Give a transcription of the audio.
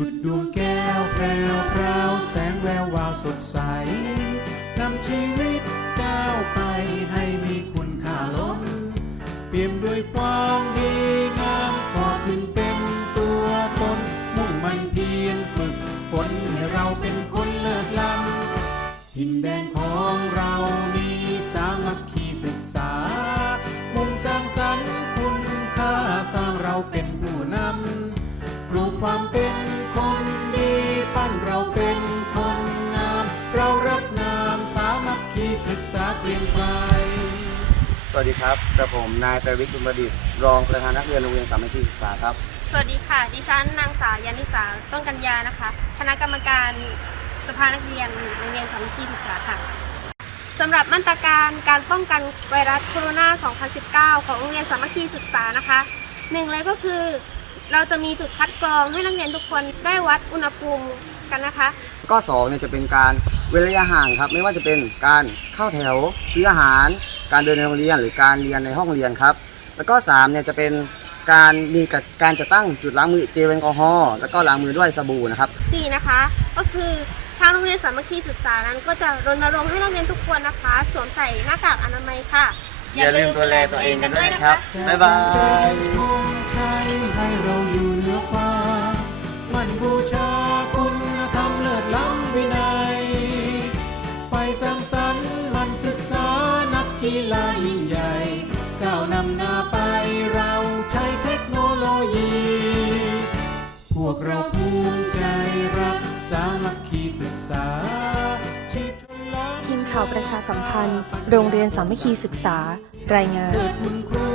ดุดดวงแก้วแพรวพราแสงแวววาวสดใสนำชีวิตก้าวไปให้มีคุณค่าล้น เปี่ยมด้วยความดีงามขอพึงเป็นตัวตน มุ่งมันเพียรฝึกฝนให้เราเป็นคนเลิศล้ำทินแดนของเรานี้สามัคคีศึกษา มุ่งสร้างสรรค์คุณค่าสร้างเราเป็นผู้นำปลูกความเป็น วัสดีครับกระผมนายประวิทย์บุญประดิษฐ์รองประธานนักเรียนโรงเรียนสามัคคีศึกษาครับ สวัสดีค่ะ ดิฉันนางสาวยานิสาต้นกัญญานะคะ คณะกรรมการสภานักเรียนโรงเรียนสามัคคีศึกษาค่ะสำหรับมาตรการการป้องกันไวรัสโคโรนา 2019 ของโรงเรียนสามัคคีศึกษานะคะหนึ่งเลยก็คือ เราจะมีจุดคัดกรองให้นักเรียนทุกคนได้วัดอุณหภูมิกันนะคะก็สองเนี่ยจะเป็นการเว้นระยะห่างครับ ไม่ว่าจะเป็นการเข้าแถวซื้ออาหาร การเดินในโรงเรียนหรือการเรียนในห้องเรียนครับ แล้วก็สามเนี่ยจะเป็นการมีการจัดตั้งจุดล้างมือเจลแอลกอฮอล์แล้วก็ล้างมือด้วยสบู่นะครับ4นะคะ ก็คือทางโรงเรียนสามัคคีศึกษานั้น ก็จะรณรงค์ให้นักเรียนทุกคนนะคะ สวมใส่หน้ากากอนามัยค่ะอย่าลืมดูแลตัวเองกันด้วยนะครับบ๊ายบายภูมิ ใจให้เราอยู่เหนือฟ้า มันบูชาคุณธรรมเลิศล้ำวินัยไฟสร้างสรรค์มันศึกษานักกีฬายิ่งใหญ่ก้าวนำหน้าไปเราใช้เทคโนโลยี พวกเราภูมิใจรักสามัคคีศึกษาชีพทุนล้ำทีมข่าวประชาสัมพันธ์ โรงเรียนสามัคคีศึกษา รายงานเกิดคุณครู